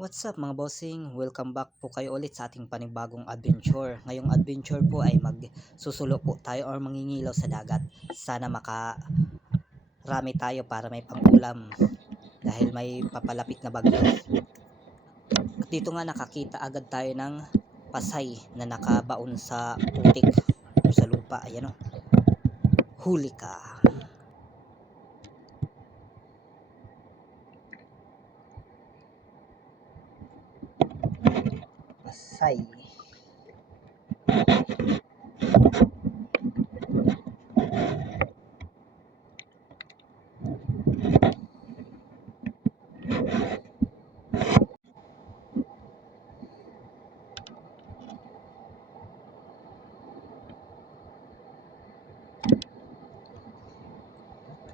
What's up mga bossing? Welcome back po kayo ulit sa ating panibagong adventure. Ngayong adventure po ay magsusulo po tayo or mangingilaw sa dagat. Sana makarami tayo para may pangulam dahil may papalapit na bagyo. At dito nga nakakita agad tayo ng pasay na nakabaon sa putik o sa lupa. Ayan o. Huli ka. Pasay.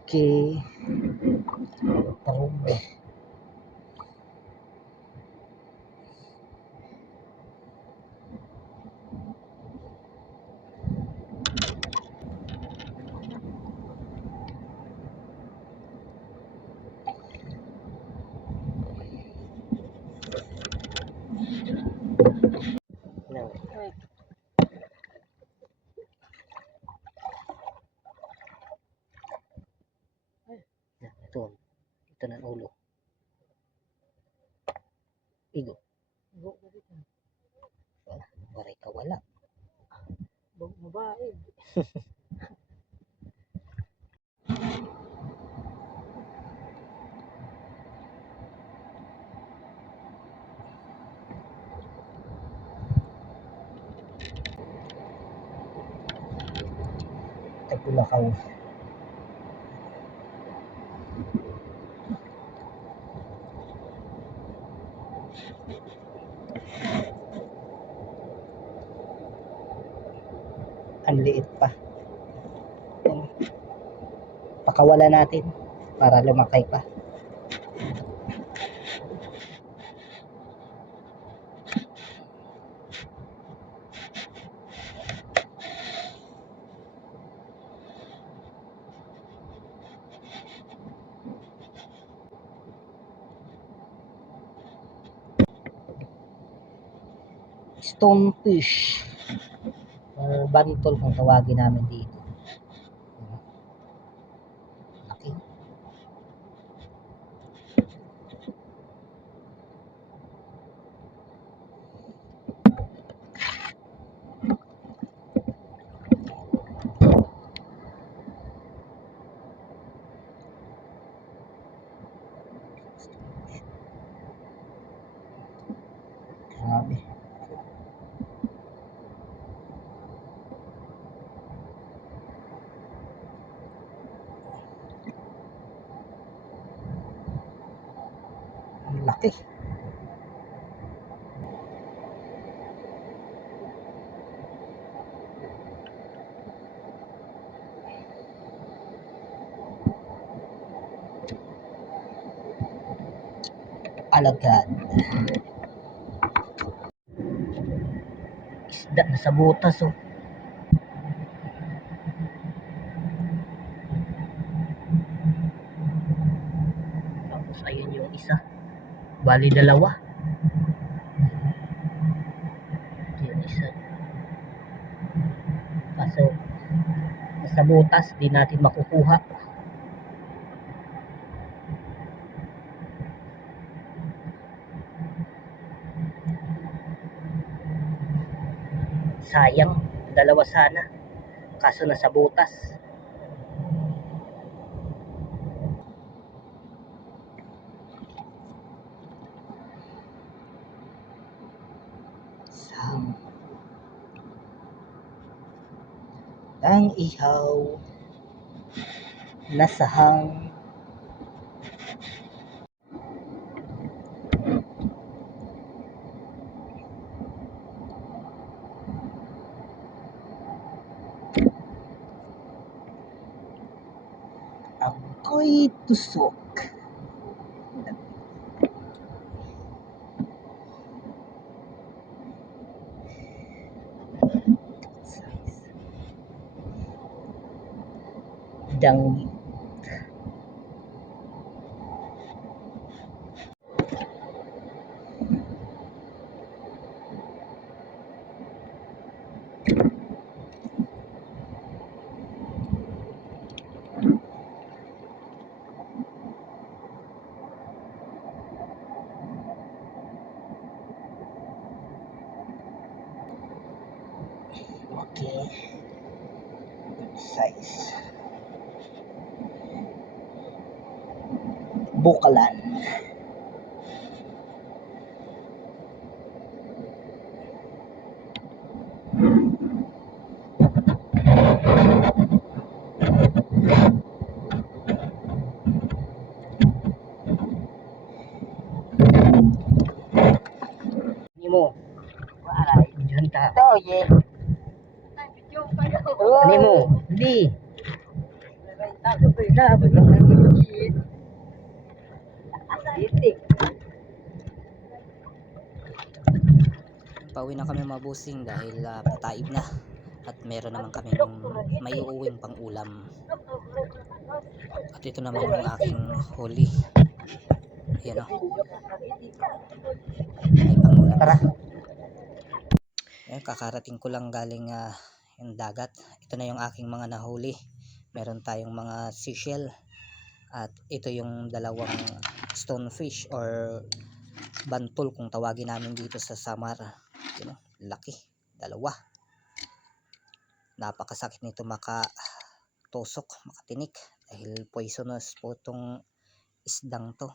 Okay. Tarong. No. Ito. Ito na ulo. Igo. Waray ka wala. Babae. Tagpulakaw. Ang liit pa. Pakawala natin para lumakay pa. Stonefish or bantol kung tawagin namin dito. Laki. Grabe. Ang laki. Alagad. Isda na sa butas oh. Tapos ayun yung isa. Bali dalawa. Yung isa. Kaso sa butas di natin makukuha. Sayang, dalawa sana. Kaso nasa butas. Ang ihaw nasahang ako'y tusok. Dangi. malaki. Good size. Bukalan. Ni mo. Ay, junta. Oh, yeah. Ni mo. Di. Pauwi na kami mabusing dahil pataib na at meron naman kami may uuwing pang ulam. At ito naman yung aking huli. Ayan o. May pang ulam na. Ayan, kakarating ko lang galing yung dagat. Ito na yung aking mga nahuli. Meron tayong mga seashell. At ito yung dalawang stonefish or bantul kung tawagin namin dito sa Samar. Yun, laki, dalawa. Napakasakit nito makatusok, makatinik dahil poisonous po itong isdang to.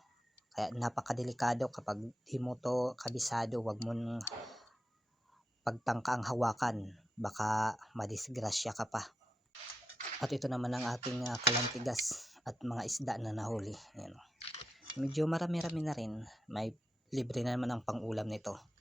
Kaya napakadelikado kapag di mo to kabisado, wag mong pagtangka ang hawakan, baka madisgrasya ka pa. At ito naman ang ating kalantigas at mga isda na nahuli. Ayan. Medyo marami-rami na rin, may libre na naman ang pang-ulam nito.